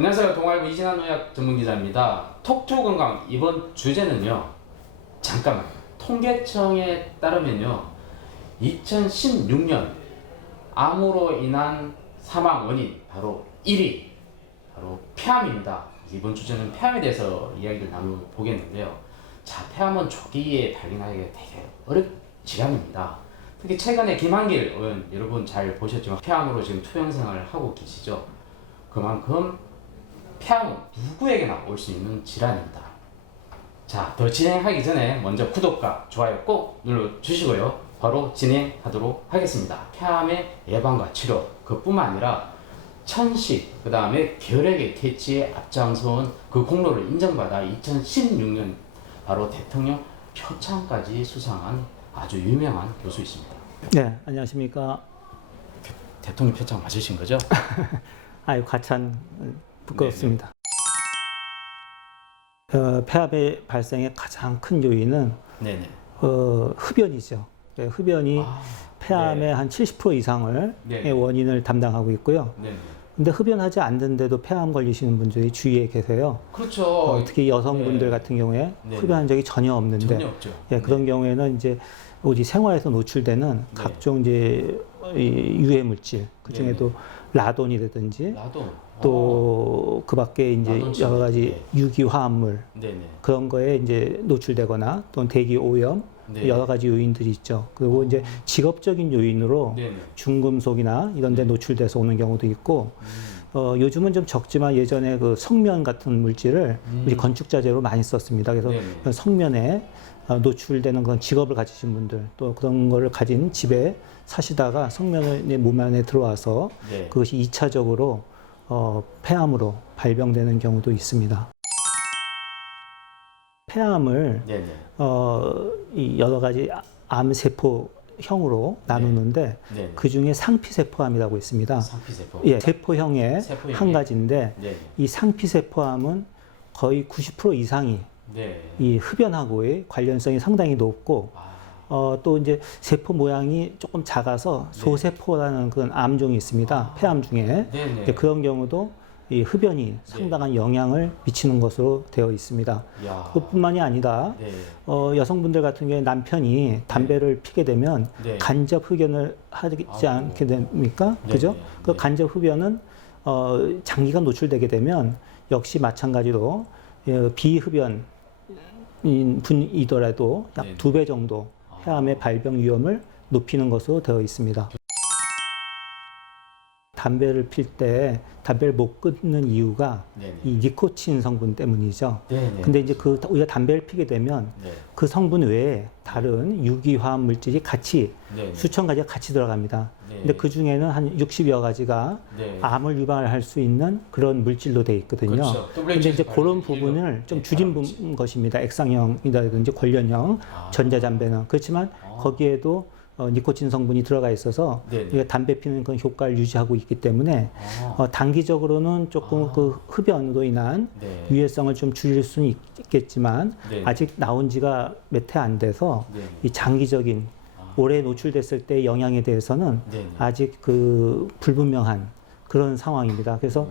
안녕하세요. 동아일보 이진환 의학 전문기자입니다. 톡투 건강 이번 주제는요. 잠깐만. 통계청에 따르면요. 2016년 암으로 인한 사망 원인 바로 1위 바로 폐암입니다. 이번 주제는 폐암에 대해서 이야기를 나눠보겠는데요. 자, 폐암은 초기에 발견하기가 되게 어려운 질환입니다. 특히 최근에 김한길 의원 여러분 잘 보셨지만 폐암으로 지금 투병 생활을 하고 계시죠. 그만큼 폐암은 누구에게나 올 수 있는 질환입니다. 자, 더 진행하기 전에 먼저 구독과 좋아요 꼭 눌러주시고요. 바로 진행하도록 하겠습니다. 폐암의 예방과 치료 그뿐만 아니라 천식 그 다음에 결핵의 퇴치에 앞장서온 그 공로를 인정받아 2016년 바로 대통령 표창까지 수상한 아주 유명한 교수 있습니다. 네, 안녕하십니까. 대통령 표창 맞으신 거죠? 아유, 과찬 부끄럽습니다. 폐암의 발생의 가장 큰 요인은 네네. 흡연이죠. 네, 흡연이 폐암의 네. 한 70% 이상을 네. 원인을 담당하고 있고요. 네네. 근데 흡연하지 않는데도 폐암 걸리시는 분들이 주위에 계세요. 그렇죠. 특히 여성분들 네. 같은 경우에 네. 흡연한 적이 전혀 없는데 전혀 없죠. 예, 그런 경우에는 이제 우리 생활에서 노출되는 각종 이제 유해 물질, 그 중에도 라돈이라든지 라돈. 또 그 밖에 이제 라돈 여러 가지 네. 유기 화합물 네네. 그런 거에 이제 노출되거나 또는 대기 오염 네. 여러 가지 요인들이 있죠. 그리고 이제 직업적인 요인으로 네네. 중금속이나 이런 데 노출돼서 오는 경우도 있고 요즘은 좀 적지만 예전에 그 성면 같은 물질을 우리 건축자재로 많이 썼습니다. 그래서 네네. 성면에 노출되는 그런 직업을 가지신 분들 또 그런 거를 가진 집에 사시다가 성면의 몸 안에 들어와서 네. 그것이 2차적으로 폐암으로 발병되는 경우도 있습니다. 폐암을 네네. 이 여러 가지 암세포형으로 나누는데 네네. 그 중에 상피세포암이라고 있습니다. 상피세포. 예, 세포형의 세포형이. 한 가지인데 네. 이 상피세포암은 거의 90% 이상이 네. 이 흡연하고의 관련성이 상당히 높고 또 이제 세포 모양이 조금 작아서 소세포라는 그런 암종이 있습니다. 폐암 중에. 네네. 그런 경우도 이 흡연이 상당한 영향을 미치는 것으로 되어 있습니다. 야. 그뿐만이 아니라 네. 여성분들 같은 경우에 남편이 담배를 피게 되면 네. 간접 간접 흡연을 하지 않게 됩니까? 네, 그죠? 네, 그 네. 간접 흡연은 장기간 노출되게 되면 역시 마찬가지로 비흡연 분이더라도 약 네. 2배 정도 폐암의 발병 위험을 높이는 것으로 되어 있습니다. 담배를 필 때 담배를 못 끊는 이유가 네네. 이 니코틴 성분 때문이죠. 네네. 근데 이제 우리가 담배를 피게 되면 네. 그 성분 외에 다른 유기화합 물질이 같이 네네. 수천 가지가 같이 들어갑니다. 네. 근데 그 중에는 한 60여 가지가 네. 암을 유발할 수 있는 그런 물질로 되어 있거든요. 그렇죠. 근데 이제 그런 부분을 좀 줄인 것입니다. 액상형이라든지 관련형 전자담배는. 그렇지만 거기에도 니코틴 성분이 들어가 있어서 네네. 우리가 담배 피는 그런 효과를 유지하고 있기 때문에 단기적으로는 조금 그 흡연으로 인한 네. 유해성을 좀 줄일 수는 있겠지만 네네. 아직 나온 지가 몇 해 안 돼서 네네. 이 장기적인 오래 노출됐을 때 영향에 대해서는 네네. 아직 그 불분명한 그런 상황입니다. 그래서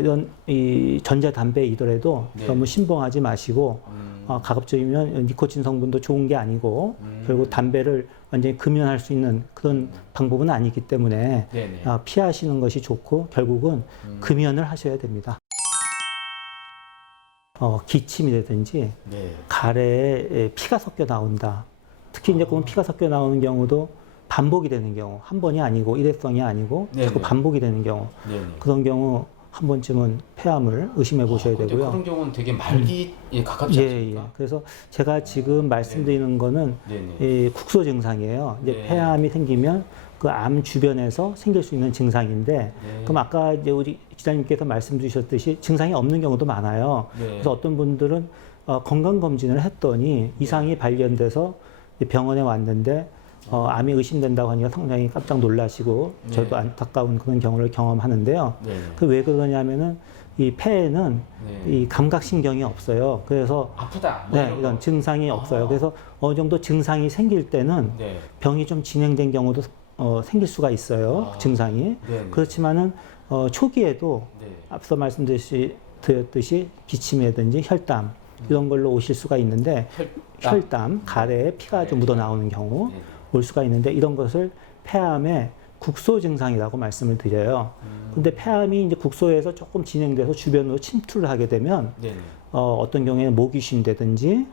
이런 이 전자담배이더라도 네. 너무 신봉하지 마시고 가급적이면 니코틴 성분도 좋은 게 아니고 결국 담배를 완전히 금연할 수 있는 그런 방법은 아니기 때문에 네네. 피하시는 것이 좋고 결국은 금연을 하셔야 됩니다. 기침이라든지 네. 가래에 피가 섞여 나온다. 특히 이제 그런 피가 섞여 나오는 경우도 반복이 되는 경우, 한 번이 아니고 일회성이 아니고 네네. 자꾸 반복이 되는 경우, 네네. 그런 경우 한 번쯤은 폐암을 의심해 보셔야 근데 되고요. 그런 경우는 되게 말기에 가깝지 예, 않습니까? 예. 그래서 제가 지금 말씀드리는 거는 네네. 국소 증상이에요. 이제 네. 폐암이 생기면 그 암 주변에서 생길 수 있는 증상인데, 네. 그럼 아까 이제 우리 기자님께서 말씀 주셨듯이 증상이 없는 경우도 많아요. 네. 그래서 어떤 분들은 건강 검진을 했더니 이상이 발견돼서 병원에 왔는데 암이 의심된다고 하니까 상당히 깜짝 놀라시고 네. 저도 안타까운 그런 경우를 경험하는데요. 네. 그 왜 그러냐면은 이 폐에는 네. 이 감각신경이 없어요. 그래서 아프다. 뭐 네, 이런 증상이 없어요. 그래서 어느 정도 증상이 생길 때는 네. 병이 좀 진행된 경우도 생길 수가 있어요. 증상이. 네네. 그렇지만은 초기에도 네. 앞서 말씀드렸듯이 기침이라든지 혈담 이런 걸로 오실 수가 있는데 혈담, 가래에 피가 좀 묻어 나오는 경우 네네. 올 수가 있는데 이런 것을 폐암의 국소 증상이라고 말씀을 드려요. 근데 폐암이 이제 국소에서 조금 진행돼서 주변으로 침투를 하게 되면 네네. 어떤 경우에는 목이 쉰다든지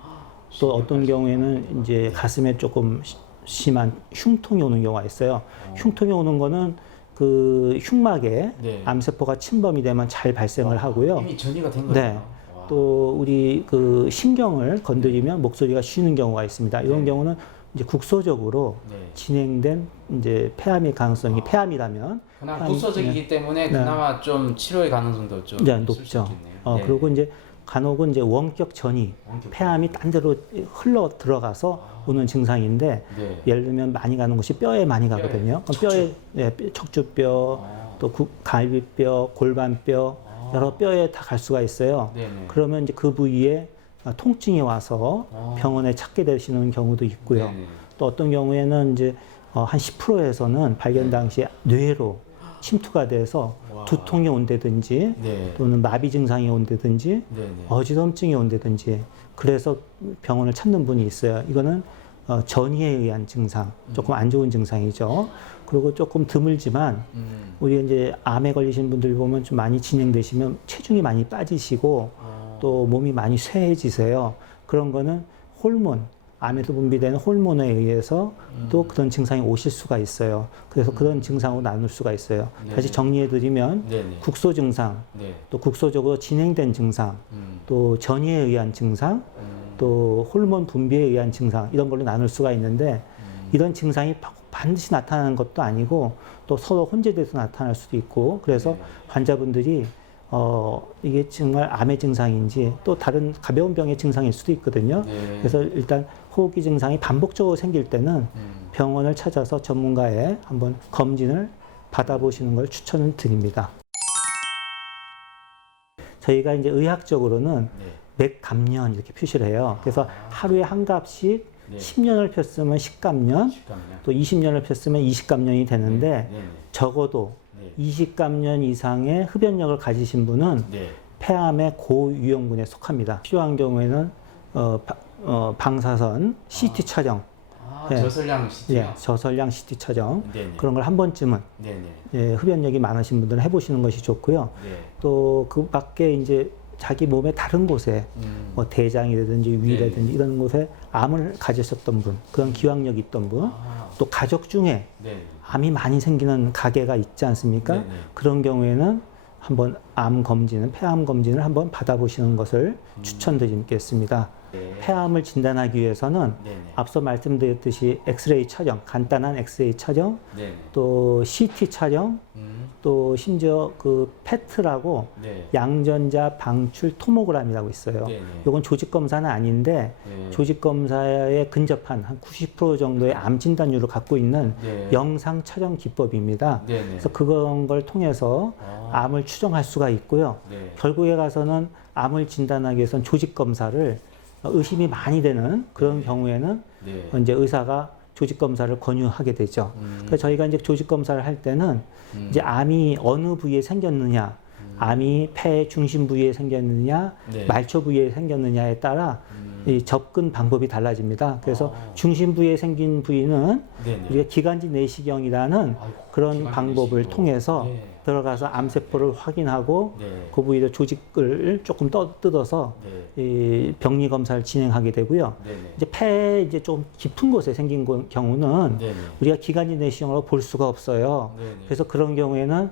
또 어떤 경우에는 이제 가슴에 조금 심한 흉통이 오는 경우가 있어요. 흉통이 오는 거는 그 흉막에 네. 암세포가 침범이 되면 잘 발생을 하고요. 이미 전이가 된 네. 거네요. 와. 또 우리 그 신경을 건드리면 목소리가 쉬는 경우가 있습니다. 이런 네. 경우는 이제 국소적으로 네. 진행된 이제 폐암의 가능성이 폐암이라면 그나마 폐암이, 국소적이기 때문에 네. 그나마 좀 치료의 가능성도 좀 네, 있을 수 높죠. 있겠네요. 네. 그리고 이제 간혹은 이제 원격 전이 원격 폐암이 딴 데로 흘러 들어가서 오는 증상인데 네. 예를 들면 많이 가는 곳이 뼈에 많이 가거든요. 그럼 뼈에 척추뼈, 또 갈비뼈, 골반뼈 여러 뼈에 다 갈 수가 있어요. 네네. 그러면 이제 그 부위에 통증이 와서 병원에 찾게 되시는 경우도 있고요. 네네. 또 어떤 경우에는 이제 한 10%에서는 발견 당시에 뇌로 침투가 돼서 와. 두통이 온다든지 네. 또는 마비 증상이 온다든지 네네. 어지럼증이 온다든지 그래서 병원을 찾는 분이 있어요. 이거는 전이에 의한 증상, 조금 안 좋은 증상이죠. 그리고 조금 드물지만 우리 이제 암에 걸리신 분들 보면 좀 많이 진행되시면 체중이 많이 빠지시고 또 몸이 많이 쇠해지세요. 그런 거는 호르몬, 암에서 분비되는 호르몬에 의해서 또 그런 증상이 오실 수가 있어요. 그래서 그런 증상으로 나눌 수가 있어요. 네네. 다시 정리해드리면 네네. 국소 증상, 네. 또 국소적으로 진행된 증상, 또 전이에 의한 증상, 또 호르몬 분비에 의한 증상 이런 걸로 나눌 수가 있는데 이런 증상이 반드시 나타나는 것도 아니고 또 서로 혼재돼서 나타날 수도 있고 그래서 네. 환자분들이 이게 정말 암의 증상인지 또 다른 가벼운 병의 증상일 수도 있거든요. 네. 그래서 일단 호흡기 증상이 반복적으로 생길 때는 병원을 찾아서 전문가의 한번 검진을 받아보시는 걸 추천을 드립니다. 저희가 이제 의학적으로는 네. 맥감년 이렇게 표시를 해요. 그래서 하루에 한 값씩 네. 10년을 폈으면 10감년, 식감요. 또 20년을 폈으면 20감년이 되는데 네네. 적어도 네. 20감년 이상의 흡연력을 가지신 분은 네. 폐암의 고유형군에 속합니다. 필요한 경우에는 방사선 CT 촬영, 네. 저설량 시티요. 예, 저설량 CT 촬영 네네. 그런 걸 한 번쯤은 네네. 예, 흡연력이 많으신 분들은 해보시는 것이 좋고요. 네. 또 그 밖에 이제 자기 몸의 다른 곳에 뭐 대장이라든지 위라든지 이런 곳에 암을 가지셨던 분, 그런 기왕력이 있던 분, 또 가족 중에 네. 암이 많이 생기는 가게가 있지 않습니까? 네네. 그런 경우에는 한번 암 검진은 폐암 검진을 한번 받아보시는 것을 추천드리겠습니다. 네. 폐암을 진단하기 위해서는 네네. 앞서 말씀드렸듯이 엑스레이 촬영, 간단한 엑스레이 촬영, 네네. 또 CT 촬영, 또 심지어 그 PET라고 네. 양전자 방출 토모그램이라고 있어요. 네네. 이건 조직 검사는 아닌데 네. 조직 검사에 근접한 한 90% 정도의 암 진단율을 갖고 있는 네. 영상 촬영 기법입니다. 네네. 그래서 그런 걸 통해서 암을 추정할 수가 있고요. 네. 결국에 가서는 암을 진단하기 위해서는 조직 검사를 의심이 많이 되는 그런 경우에는 네. 이제 의사가 조직 검사를 권유하게 되죠. 그래서 저희가 이제 조직 검사를 할 때는 이제 암이 어느 부위에 생겼느냐, 암이 폐 중심 부위에 생겼느냐, 네. 말초 부위에 생겼느냐에 따라 이 접근 방법이 달라집니다. 그래서 중심 부위에 생긴 부위는 네네. 우리가 기관지 내시경이라는 아이고, 그런 기관지 방법을 내시경. 통해서 네. 들어가서 암세포를 확인하고 네. 그 부위의 조직을 조금 뜯어서 네. 이 병리 검사를 진행하게 되고요. 네네. 이제 폐 이제 좀 깊은 곳에 생긴 경우는 네네. 우리가 기관지 내시경으로 볼 수가 없어요. 네네. 그래서 그런 경우에는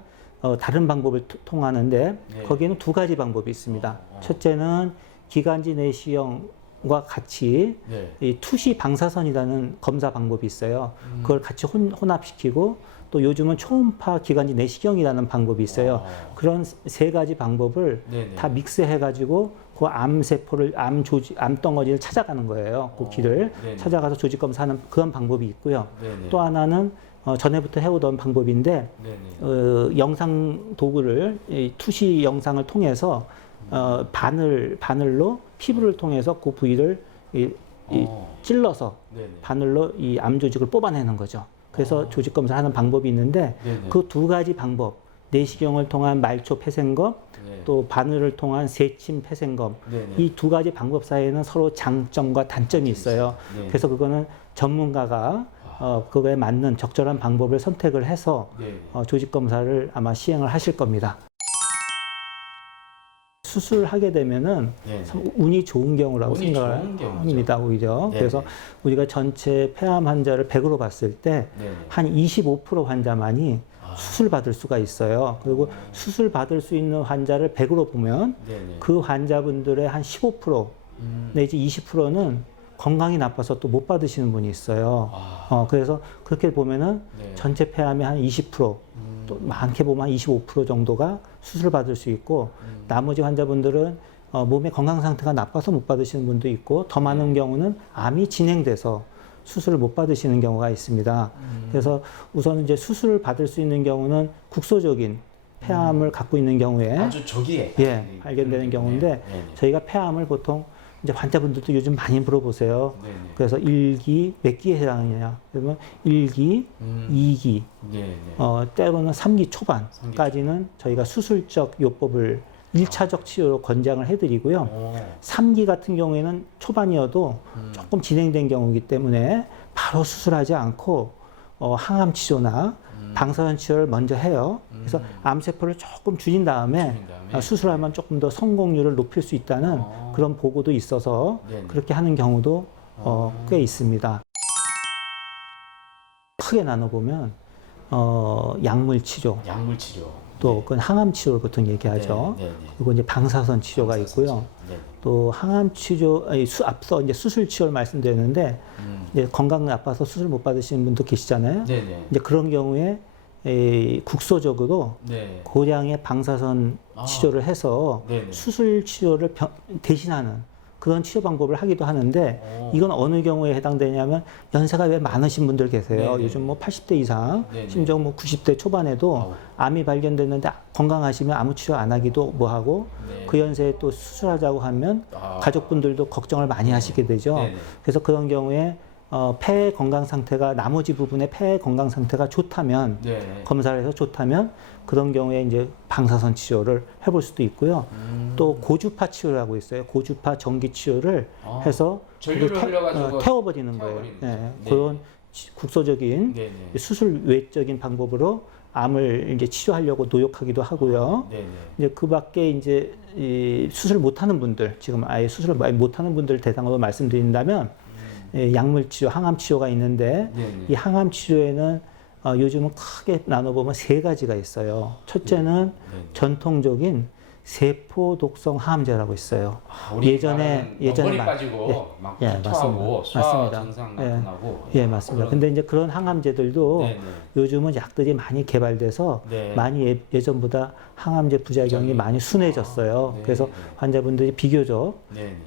다른 방법을 통하는데 네. 거기에는 두 가지 방법이 있습니다. 첫째는 기관지 내시경과 같이 네. 이 투시 방사선이라는 검사 방법이 있어요. 그걸 같이 혼합시키고 또 요즘은 초음파 기관지 내시경이라는 방법이 있어요. 그런 세 가지 방법을 네네. 다 믹스해가지고 그 암세포를 암덩어리를 찾아가는 거예요. 그 길을 네네. 찾아가서 조직 검사하는 그런 방법이 있고요. 네네. 또 하나는 전에부터 해오던 방법인데 네네. 영상 도구를 이 투시 영상을 통해서 바늘로 피부를 통해서 그 부위를 찔러서 네네. 바늘로 이 암 조직을 뽑아내는 거죠. 그래서 조직 검사를 하는 방법이 있는데 네네. 그 두 가지 방법, 내시경을 통한 말초 폐생검, 네. 또 바늘을 통한 세침 폐생검, 네네. 이 두 가지 방법 사이에는 서로 장점과 단점이 있어요. 네. 그래서 그거는 전문가가 그거에 맞는 적절한 방법을 선택을 해서 네. 조직 검사를 아마 시행을 하실 겁니다. 수술하게 되면은 네. 참 운이 좋은 경우라고 운이 생각을 좋은 경우죠. 합니다, 오히려. 네. 그래서 우리가 전체 폐암 환자를 100으로 봤을 때 네. 한 25% 환자만이 수술 받을 수가 있어요. 그리고 수술 받을 수 있는 환자를 100으로 보면 네네. 그 환자분들의 한 15% 내지 20%는 건강이 나빠서 또 못 받으시는 분이 있어요. 그래서 그렇게 보면은 네. 전체 폐암의 한 20%, 또 많게 보면 한 25% 정도가 수술 받을 수 있고, 나머지 환자분들은 몸의 건강 상태가 나빠서 못 받으시는 분도 있고, 더 많은 경우는 암이 진행돼서 수술을 못 받으시는 경우가 있습니다. 그래서 우선 이제 수술을 받을 수 있는 경우는 국소적인 폐암을 갖고 있는 경우에 아주 조기에 발견되는 경우인데, 네네. 저희가 폐암을 보통 이제 환자분들도 요즘 많이 물어보세요. 네네. 그래서 1기 몇 기에 해당하느냐? 그러면 1기, 2기, 네네. 때로는 3기 초반까지는 저희가 수술적 요법을 1차적 치료로 권장을 해드리고요. 3기 같은 경우에는 초반이어도 조금 진행된 경우이기 때문에 바로 수술하지 않고 항암 치료나 방사선 치료를 먼저 해요. 그래서 암세포를 조금 줄인 다음에 수술하면 조금 더 성공률을 높일 수 있다는 그런 보고도 있어서 네네. 그렇게 하는 경우도 꽤 있습니다. 크게 나눠보면 약물 치료, 약물 치료. 또 그건 항암 치료를 보통 얘기하죠. 네네. 그리고 이제 방사선 치료가 방사선 있고요. 치료. 네. 또 항암 치료, 앞서 이제 수술 치료를 말씀드렸는데 이제 건강 나빠서 수술 못 받으시는 분도 계시잖아요. 네네. 이제 그런 경우에 국소적으로 네. 고량의 방사선 치료를 해서 네네. 수술 치료를 대신하는 그런 치료 방법을 하기도 하는데, 이건 어느 경우에 해당되냐면 연세가 왜 많으신 분들 계세요. 네네. 요즘 뭐 80대 이상, 네네. 심지어 뭐 90대 초반에도 아우. 암이 발견됐는데 건강하시면 아무 치료 안 하기도 뭐하고, 네. 그 연세에 또 수술하자고 하면 아. 가족분들도 걱정을 많이 하시게 되죠. 네네. 그래서 그런 경우에 폐 건강 상태가, 나머지 부분의 폐 건강 상태가 좋다면, 네. 검사를 해서 좋다면 그런 경우에 이제 방사선 치료를 해볼 수도 있고요. 또 고주파 치료라고 있어요. 고주파 전기 치료를 해서 전류를 그걸 흘려가지고 태워버리는 거예요. 태워버리는 네, 거죠. 네. 그런 국소적인 네네. 수술 외적인 방법으로 암을 이제 치료하려고 노력하기도 하고요. 네네. 이제 그 밖에 이제 이 수술 못하는 분들, 지금 아예 수술을 못하는 분들 대상으로 말씀드린다면, 약물 치료, 항암 치료가 있는데, 네네. 이 항암 치료에는 요즘은 크게 나눠보면 세 가지가 있어요. 첫째는 네네. 전통적인 세포 독성 항암제라고 있어요. 우리 예전에 머리 막- 빠지고 막 예, 구토하고 맞습니다. 소화 맞습니다. 증상 예. 나타나고 예, 맞습니다. 근데 이제 그런 항암제들도 네네. 요즘은 약들이 많이 개발돼서 네. 많이 예전보다 항암제 부작용이 부작용이- 많이 순해졌어요. 네. 그래서 환자분들이 비교적 네네.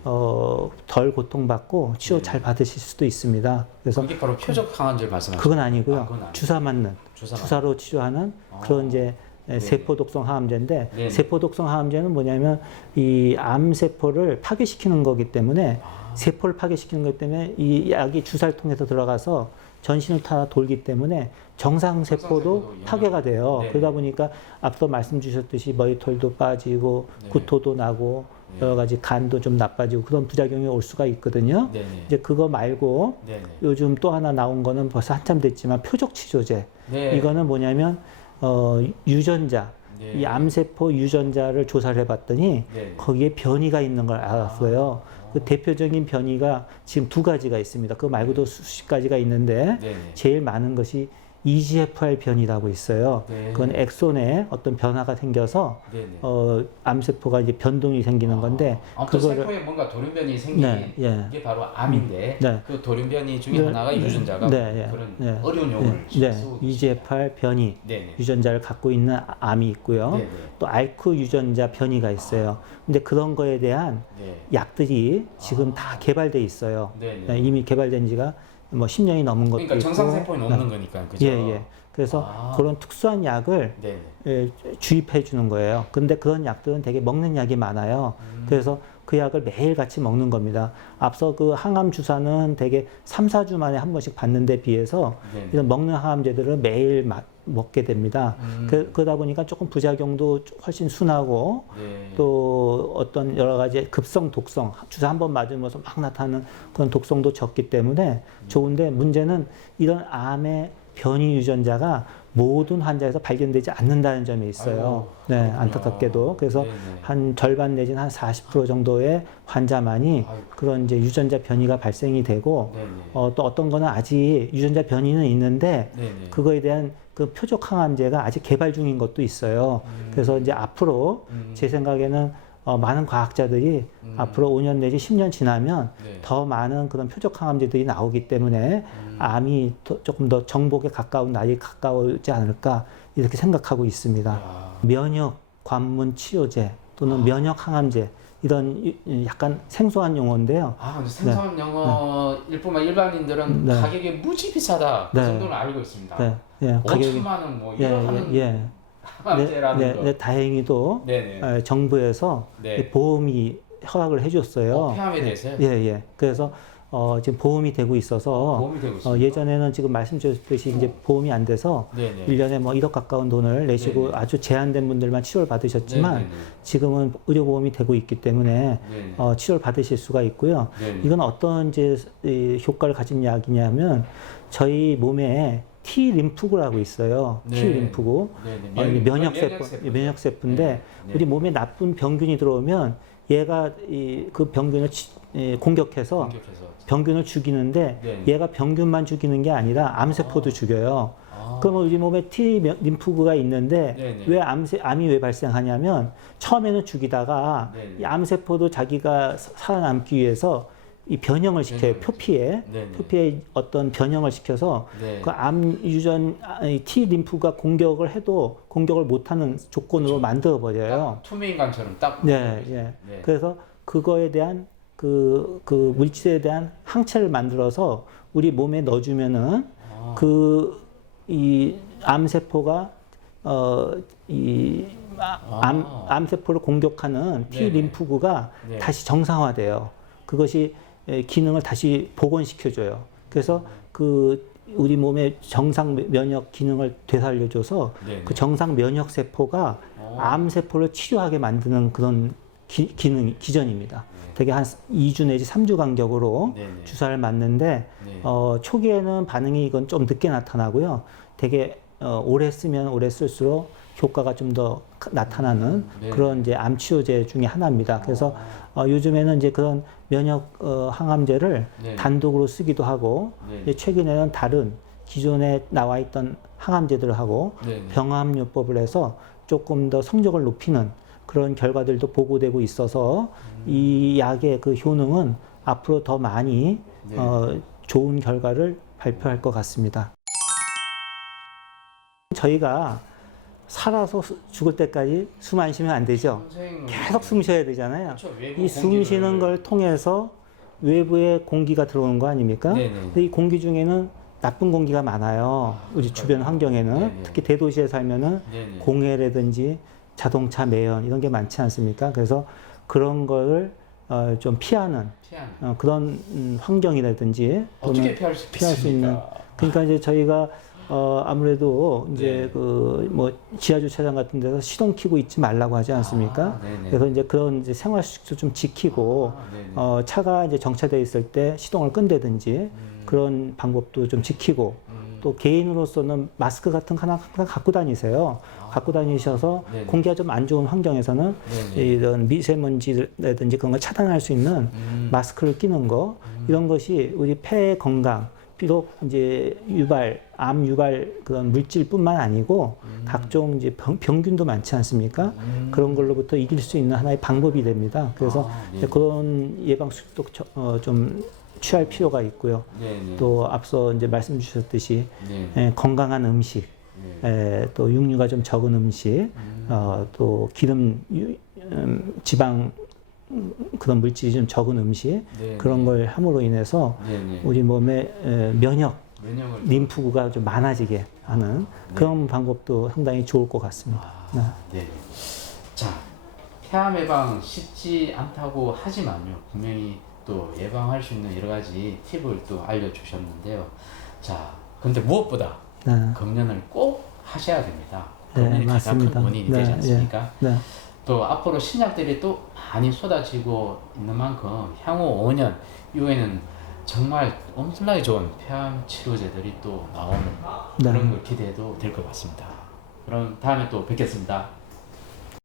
덜 고통받고 치료 네. 잘 받으실 수도 있습니다. 그래서 그게 바로 표적 항암제를 말씀하시는 그건 아니고요. 그건 아니에요. 주사 맞는, 주사만. 주사로 치료하는 그런 이제 세포 독성 항암제인데, 네네. 세포 독성 항암제는 뭐냐면 이 암 세포를 파괴시키는 거기 때문에, 세포를 파괴시키는 거기 때문에 이 약이 주사를 통해서 들어가서 전신을 타 돌기 때문에 정상 세포도 세포도 파괴가 돼요. 네네. 그러다 보니까 앞서 말씀 주셨듯이 머리털도 빠지고 네. 구토도 나고 네. 여러 가지 간도 좀 나빠지고 그런 부작용이 올 수가 있거든요. 네네. 이제 그거 말고 네네. 요즘 또 하나 나온 거는 벌써 한참 됐지만 표적 치료제. 네. 이거는 뭐냐면 유전자, 네. 이 암세포 유전자를 조사를 해봤더니 네. 거기에 변이가 있는 걸 알았어요. 그 대표적인 변이가 지금 두 가지가 있습니다. 그 말고도 수십 가지가 있는데, 네네. 제일 많은 것이 EGFR 변이라고 있어요. 네. 그건 엑손에 어떤 변화가 생겨서 네네. 암세포가 이제 변동이 생기는 건데, 아무튼 세포에 뭔가 돌연변이 생긴 네, 예. 게 바로 암인데 네. 그 돌연변이 중에 네, 하나가 유전자가 네, 예. 그런 네. 어려운 용어를 네, 쓰고 EGFR 변이 네네. 유전자를 갖고 있는 암이 있고요. 네네. 또 ALK 유전자 변이가 있어요. 근데 그런 거에 대한 네. 약들이 지금 다 개발돼 있어요. 네네. 네, 이미 개발된 지가 뭐 10년이 넘은 것도 그러니까 있고. 정상 세포는 없는 거니까 그죠? 예, 예. 그래서 그런 특수한 약을 네네. 주입해 주는 거예요. 근데 그런 약들은 되게 먹는 약이 많아요. 그래서 그 약을 매일 같이 먹는 겁니다. 앞서 그 항암 주사는 대개 3, 4주 만에 한 번씩 받는 데 비해서 네. 이런 먹는 항암제들은 매일 먹게 됩니다. 그러다 보니까 조금 부작용도 훨씬 순하고 네. 또 어떤 여러 가지 급성, 독성, 주사 한 번 맞으면서 막 나타나는 그런 독성도 적기 때문에 좋은데 문제는 이런 암의 변이 유전자가 모든 환자에서 발견되지 않는다는 점이 있어요. 아이고, 네, 그렇군요. 안타깝게도. 그래서 네네. 한 절반 내지는 한 40% 정도의 환자만이 아이고. 그런 이제 유전자 변이가 발생이 되고 네네. 또 어떤 거는 아직 유전자 변이는 있는데 네네. 그거에 대한 그 표적 항암제가 아직 개발 중인 것도 있어요. 그래서 이제 앞으로 제 생각에는 많은 과학자들이 앞으로 5년 내지 10년 지나면 네. 더 많은 그런 표적 항암제들이 나오기 때문에 암이 조금 더 정복에 가까운 날이 가까우지 않을까 이렇게 생각하고 있습니다. 야. 면역 관문 치료제 또는 면역 항암제 이런 약간 생소한 용어인데요. 아, 근데 생소한 영어일 뿐만 일반인들은 네. 가격이 무지 비싸다. 그 네. 정도는 알고 있습니다. 네, 예, 가격이 5천만 원 뭐 예, 이런 하는 네, 항암제라는 거. 네, 다행히도 네네. 정부에서 네. 보험이 허락을 해줬어요. 폐암에 대해서요? 예, 예. 그래서 지금 보험이 되고 있어서 보험이 되고 있습니다. 예전에는 지금 말씀 주셨듯이 이제 보험이 안 돼서 네네. 1년에 뭐 1억 가까운 돈을 내시고 네네. 아주 제한된 분들만 치료를 받으셨지만 네네네. 지금은 의료보험이 되고 있기 때문에 네네. 치료를 받으실 수가 있고요. 네네. 이건 어떤 이제 효과를 가진 약이냐면 저희 몸에 T 림프구라고 있어요. 네. T 림프구. 네네. 면역세포, 면역세포인데 네. 네. 우리 몸에 나쁜 병균이 들어오면 얘가 그 병균을 공격해서 공격해서. 병균을 죽이는데 네. 얘가 병균만 죽이는 게 아니라 암세포도 죽여요. 그러면 우리 몸에 T 림프구가 있는데 네네. 왜 암이 왜 발생하냐면 처음에는 죽이다가 네네. 이 암세포도 자기가 살아남기 위해서 이 변형을 시켜요. 표피에. 네네. 표피에 어떤 변형을 시켜서 네. 그 암 유전 T 림프가 공격을 해도 공격을 못하는 조건으로 만들어 버려요. 투명인간처럼 딱. 네, 예. 네. 그래서 그거에 대한 그 물질에 대한 항체를 만들어서 우리 몸에 넣어주면은 이 암세포가 암세포를 공격하는 T 네네. 림프구가 네. 다시 정상화돼요. 그것이 기능을 다시 복원시켜줘요. 그래서 우리 몸의 정상 면역 기능을 되살려줘서 네네. 그 정상 면역 세포가 암세포를 치료하게 만드는 그런 기전입니다. 되게 한 2주 내지 3주 간격으로 네네. 주사를 맞는데 네. 초기에는 반응이 이건 좀 늦게 나타나고요. 되게 오래 쓰면 오래 쓸수록 효과가 좀 더 나타나는 네. 그런 이제 암 치료제 중에 하나입니다. 그래서 요즘에는 이제 그런 면역 항암제를 네. 단독으로 쓰기도 하고 네. 이제 최근에는 다른 기존에 나와 있던 항암제들을 하고 네. 병암요법을 해서 조금 더 성적을 높이는 그런 결과들도 보고되고 있어서 이 약의 그 효능은 앞으로 더 많이 네. 좋은 결과를 발표할 것 같습니다. 저희가 살아서 죽을 때까지 숨 안 쉬면 안 되죠. 선생님, 계속 숨 쉬어야 되잖아요. 그렇죠. 외부 이 숨 쉬는 공기를- 걸 통해서 외부의 공기가 들어오는 거 아닙니까? 네네. 근데 이 공기 중에는 나쁜 공기가 많아요. 우리 주변 환경에는. 네네. 특히 대도시에 살면은 네네. 공해라든지 자동차 매연 이런 게 많지 않습니까? 그래서 그런 거를 좀 피하는 피하는. 그런 환경이라든지 어떻게 피할 수 있습니까? 있는. 그러니까 이제 저희가 아무래도 이제 네. 그 뭐 지하 주차장 같은 데서 시동 켜고 있지 말라고 하지 않습니까? 네네. 그래서 이제 그런 이제 생활 수칙도 좀 지키고 네네. 차가 이제 정차돼 있을 때 시동을 끈다든지 그런 방법도 좀 지키고 또 개인으로서는 마스크 같은 거 하나 항상 갖고 다니세요. 갖고 다니셔서 네네. 공기가 좀 안 좋은 환경에서는 네네. 이런 미세먼지라든지 그런 걸 차단할 수 있는 마스크를 끼는 거 이런 것이 우리 폐 건강 비록 이제 암 유발 그런 물질뿐만 아니고 각종 이제 병균도 많지 않습니까? 그런 걸로부터 이길 수 있는 하나의 방법이 됩니다. 그래서 네. 그런 예방 수칙도 좀 취할 필요가 있고요. 네네. 또 앞서 이제 말씀 주셨듯이 네. 건강한 음식, 또 육류가 좀 적은 음식, 또 기름, 지방 그런 물질이 좀 적은 음식 네네. 그런 걸 함으로 인해서 네네. 우리 몸에 면역을 면역을 림프구가 좀 많아지게 하는 그런 방법도 상당히 좋을 것 같습니다. 네. 자, 폐암 예방 쉽지 않다고 하지만요. 분명히 또 예방할 수 있는 여러 가지 팁을 또 알려주셨는데요. 자, 근데 무엇보다 네. 금연을 꼭 하셔야 됩니다. 네, 금연이 가장 큰 맞습니다. 원인이 네, 되지 않습니까? 네. 또 앞으로 신약들이 또 많이 쏟아지고 있는 만큼 향후 5년 이후에는 정말 엄청나게 좋은 폐암 치료제들이 또 나오는 네. 그런 걸 기대해도 될 것 같습니다. 그럼 다음에 또 뵙겠습니다.